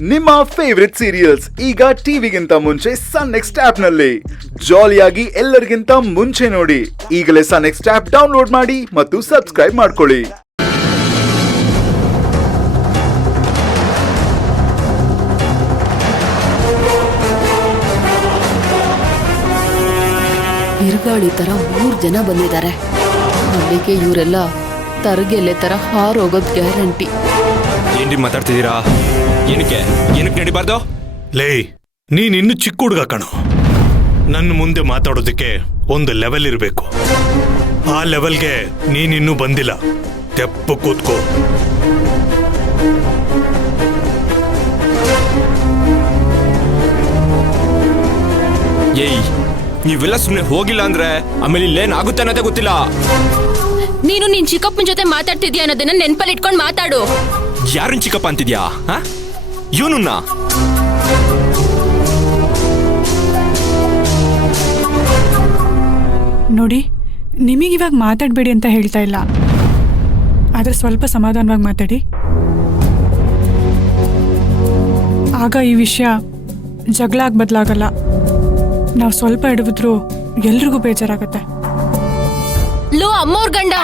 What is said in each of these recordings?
ನಿಮ್ಮ favourite serials ಈಗ ಟಿವಿಗಿಂತ ಮುಂಚೆ ಸನ್ ನೆಕ್ಸ್ಟ್ ಆಪ್ ನಲ್ಲಿ ಜಾಲಿಯಾಗಿ ಎಲ್ಲರಿಗಿಂತ ಮುಂಚೆ ನೋಡಿ. ಈಗಲೇ ಸನ್ ನೆಕ್ಸ್ಟ್ ಆಪ್ ಡೌನ್ಲೋಡ್ ಮಾಡಿ ಮತ್ತು ಸಬ್ಸ್ಕ್ರೈಬ್ ಮಾಡ್ಕೊಳ್ಳಿ. ಬಿರುಗಾಳಿ ತರ 3 ಜನ ಬಂದಿದ್ದಾರೆ. ಅಲ್ಲಿಗೆ ಇವರೆಲ್ಲ ತರಗೆಲೆ ತರ ಹಾರೋಗೋದ್ ಗ್ಯಾರಂಟಿ. ಏನ್ರಿ ಮಾತಾಡ್ತಿದ್ದೀರಾ? ಏನಕ್ಕೆ ನಡಿಬಾರ್ದು? ಲೇ, ನೀನ್ ಇನ್ನು ಚಿಕ್ಕ ಹುಡುಗ ಕಣೋ. ನನ್ನ ಮುಂದೆ ಮಾತಾಡೋದಕ್ಕೆ ಒಂದು ಲೆವೆಲ್ ಇರಬೇಕು. ಆ ಲೆವೆಲ್ಗೆ ನೀನಿನ್ನೂ ಬಂದಿಲ್ಲ. ತೆಪ್ಪ ಕೂತ್ಕೋ. ಏಯ್, ನೀವೆಲ್ಲ ಸುಮ್ಮನೆ ಹೋಗಿಲ್ಲ ಅಂದ್ರೆ ಆಮೇಲೆ ಇಲ್ಲೇನಾಗುತ್ತೆ ಅನ್ನೋದೇ ಗೊತ್ತಿಲ್ಲ. ನೀನು ನಿನ್ ಚಿಕ್ಕಪ್ಪನ ಜೊತೆ ಮಾತಾಡ್ತಿದ್ಯಾ ಅನ್ನೋದನ್ನ ನೆನ್ಪಲ್ಲಿ ಇಟ್ಕೊಂಡು ಮಾತಾಡು. ಯಾರನ್ ಚಿಕ್ಕಪ್ಪ ಅಂತಿದ್ಯಾ? ಇವನುನ್ನ ನೋಡಿ, ನಿಮಗಿವಾಗ ಮಾತಾಡಬೇಡಿ ಅಂತ ಹೇಳ್ತಾ ಇಲ್ಲ, ಆದ್ರೆ ಸ್ವಲ್ಪ ಸಮಾಧಾನವಾಗಿ ಮಾತಾಡಿ. ಆಗ ಈ ವಿಷಯ ಜಗಳ ಆಗಿ ಬದಲಾಗಲ್ಲ. ನಾವು ಸ್ವಲ್ಪ ಎಡವಿದ್ರು ಎಲ್ರಿಗೂ ಬೇಜಾರಾಗತ್ತೆ. ಲೋ ಅಮ್ಮೋರ್ ಗಂಡ,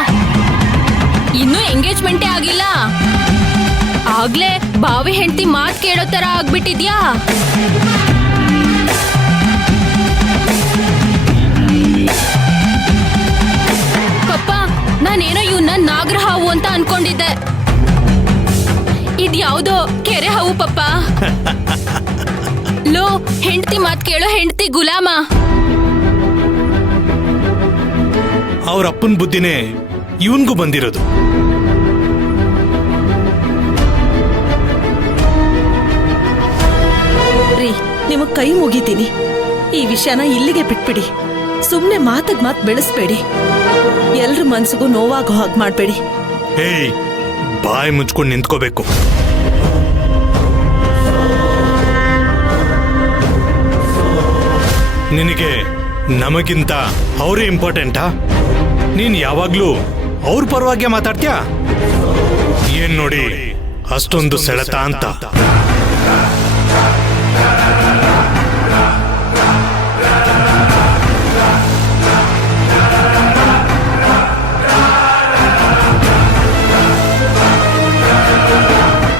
ಇನ್ನೂ ಎಂಗೇಜ್ಮೆಂಟೇ ಆಗಿಲ್ಲ, ಆಗ್ಲೇ ಬಾವಿ ಹೆಂಡತಿ ಮಾತ್ ಕೇಳೋ ತರ ಆಗ್ಬಿಟ್ಟಿದ್ಯಾ? ಪಪ್ಪ, ನಾನೇನೋ ಇವನ್ನ ನಾಗರ ಹಾವು ಅಂತ ಅನ್ಕೊಂಡಿದ್ದೆ. ಇದ್ಯಾವುದೋ ಕೆರೆ ಹಾವು ಪಪ್ಪ. ಲೋ, ಹೆಂಡತಿ ಮಾತ್ ಕೇಳೋ ಹೆಂಡತಿ ಗುಲಾಮ. ಅವ್ರ ಅಪ್ಪನ ಬುದ್ಧಿನೇ ಇವನ್ಗೂ ಬಂದಿರೋದು. ರೀ, ನಿಮಗ್ ಕೈ ಮುಗಿತೀನಿ. ಈ ವಿಷಯನ ಇಲ್ಲಿಗೆ ಬಿಟ್ಬಿಡಿ. ಸುಮ್ನೆ ಮಾತಗ್ ಮಾತ್ ಬೆಳೆಸ್ಬೇಡಿ. ಎಲ್ರ ಮನ್ಸಿಗೂ ನೋವಾಗೋ ಹಾಗೆ ಮಾಡ್ಬೇಡಿ. ಏಯ್, ಬಾಯಿ ಮುಚ್ಕೊಂಡು ನಿಂತ್ಕೋಬೇಕು. ನಿನಗೆ ನಮಗಿಂತ ಅವರೇ ಇಂಪಾರ್ಟೆಂಟಾ? ನೀನ್ ಯಾವಾಗ್ಲೂ ಅವ್ರ ಪರವಾಗಿ ಮಾತಾಡ್ತೀಯಾ? ಏನ್ ನೋಡಿ ಅಷ್ಟೊಂದು ಸೆಳೆತ ಅಂತ?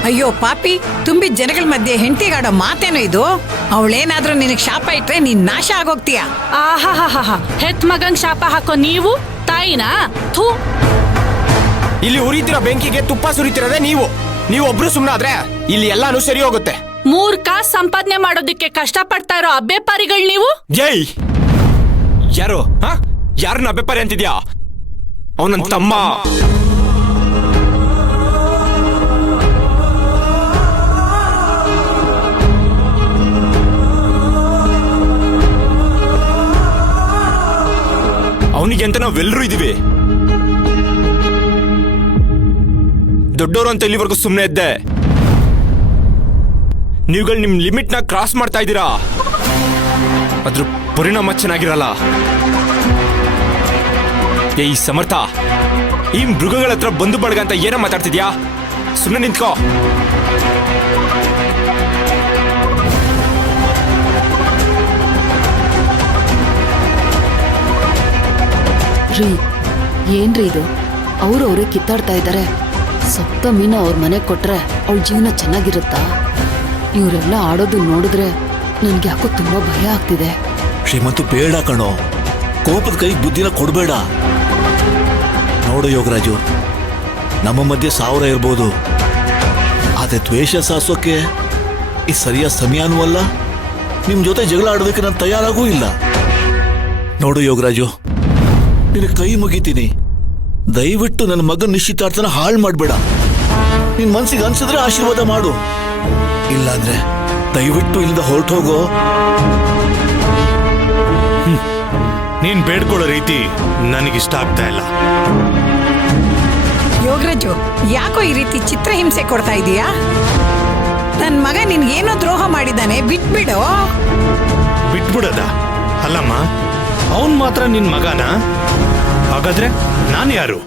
ಅಯ್ಯೋ ಪಾಪಿ, ತುಂಬಿದ ಜನಗಳ ಮಧ್ಯೆ ಹೆಂಡತಿಗಾಡೋ ಮಾತೇನೋ ಇದು? ಅವಳೇನಾದ್ರೂ ನಿನಗ್ ಶಾಪ ಇಟ್ರೆ ನೀನ್ ನಾಶ ಆಗೋಗ್ತೀಯ. ಆಹಾ, ಹೆತ್ ಮಗಂಗ್ ಶಾಪ ಹಾಕೋ ನೀವು ತಾಯಿನಾ? ಥೂ, ಇಲ್ಲಿ ಉರಿತಿರೋ ಬೆಂಕಿಗೆ ತುಪ್ಪ ಸುರಿತಿರೋದೇ ನೀವು ಒಬ್ರು ಸುಮ್ಮನಾದ್ರೆ ಇಲ್ಲಿ ಎಲ್ಲಾನು ಸರಿ ಹೋಗುತ್ತೆ. 3 ಕಾಸು ಸಂಪಾದನೆ ಮಾಡೋದಕ್ಕೆ ಕಷ್ಟಪಡ್ತಾ ಇರೋ ಅಬ್ಬೆಪಾರಿಗಳು ನೀವು. ಏಯ್, ಯಾರು ಯಾರನ್ನ ಅಬ್ಬೆಪಾರಿ ಅಂತಿದ್ಯಾ? ಅವನ ತಮ್ಮ. ಅವನಿಗೆ ಅಂತ ನಾವೆಲ್ಲರೂ ಇದೀವಿ. ದೊಡ್ಡವರು ಅಂತ ಇಲ್ಲಿವರೆಗೂ ಸುಮ್ಮನೆ ಇದ್ದೆ. ನೀವುಗಳು ನಿಮ್ ಲಿಮಿಟ್ ನ ಕ್ರಾಸ್ ಮಾಡ್ತಾ ಇದ್ದೀರಾ. ಅದ್ರ ಪರಿಣಾಮ ಚೆನ್ನಾಗಿರಲ್ಲ. ಈ ಸಮರ್ಥ, ಈ ಮೃಗಗಳ ಹತ್ರ ಬಂದು ಬಳಗ ಅಂತ ಏನೋ ಮಾತಾಡ್ತಿದ್ಯಾ? ಸುಮ್ಮನೆ ನಿಂತ್ಕೋ. ರೀ, ಏನ್ರಿ ಇದು? ಅವ್ರವ್ರೇ ಕಿತ್ತಾಡ್ತಾ ಇದ್ದಾರೆ. ಸಪ್ತ ಮೀನ ಅವ್ರ ಮನೆ ಕೊಟ್ರೆ ಅವಳ ಜೀವನ ಚೆನ್ನಾಗಿರುತ್ತಾ? ಇವರೆಲ್ಲ ಆಡೋದು ನೋಡಿದ್ರೆ ನನ್ಗೆ ಯಾಕೋ ತುಂಬಾ ಭಯ ಆಗ್ತಿದೆ. ಶ್ರೀಮಂತು, ಬೇಡ ಕಣೋ. ಕೋಪದ ಕೈಗೆ ಬುದ್ಧಿನ ಕೊಡಬೇಡ. ನೋಡು ಯೋಗರಾಜು, ನಮ್ಮ ಮಧ್ಯೆ 1000 ಇರ್ಬೋದು, ಆದ್ರೆ ದ್ವೇಷ ಸಾಸೋಕೆ ಈ ಸರಿಯಾದ ಸಮಯನೂ ಅಲ್ಲ. ನಿಮ್ ಜೊತೆ ಜಗಳ ಆಡೋದಕ್ಕೆ ನಾನು ತಯಾರಾಗೂ ಇಲ್ಲ. ನೋಡು ಯೋಗರಾಜು, ನಿನ್ನ ಕೈ ಮುಗಿತೀನಿ, ದಯವಿಟ್ಟು ನನ್ನ ಮಗನ ನಿಶ್ಚಿತಾರ್ಥನ ಹಾಳು ಮಾಡಬೇಡ. ನಿನ್ ಮನ್ಸಿಗೆ ಅನ್ಸಿದ್ರೆ ಆಶೀರ್ವಾದ ಮಾಡು, ಇಲ್ಲಾಂದ್ರೆ ದಯವಿಟ್ಟು ಇಲ್ಲಿಂದ ಹೊರಟೋಗೋ. ನೀನ್ ಬೇಡ್ಕೊಳ್ಳೋ ರೀತಿ ನನಗಿಷ್ಟ ಆಗ್ತಾ ಇಲ್ಲ. ಯೋಗರಾಜು, ಯಾಕೋ ಈ ರೀತಿ ಚಿತ್ರಹಿಂಸೆ ಕೊಡ್ತಾ ಇದೀಯಾ? ನನ್ ಮಗ ನಿನ್ಗೇನೋ ದ್ರೋಹ ಮಾಡಿದ್ದಾನೆ, ಬಿಟ್ಬಿಡು. ಬಿಟ್ಬಿಡದ? ಅಲ್ಲಮ್ಮ, ಅವನ್ ಮಾತ್ರ ನಿನ್ ಮಗನ? ಹಾಗಾದ್ರೆ ನಾನು ಯಾರು?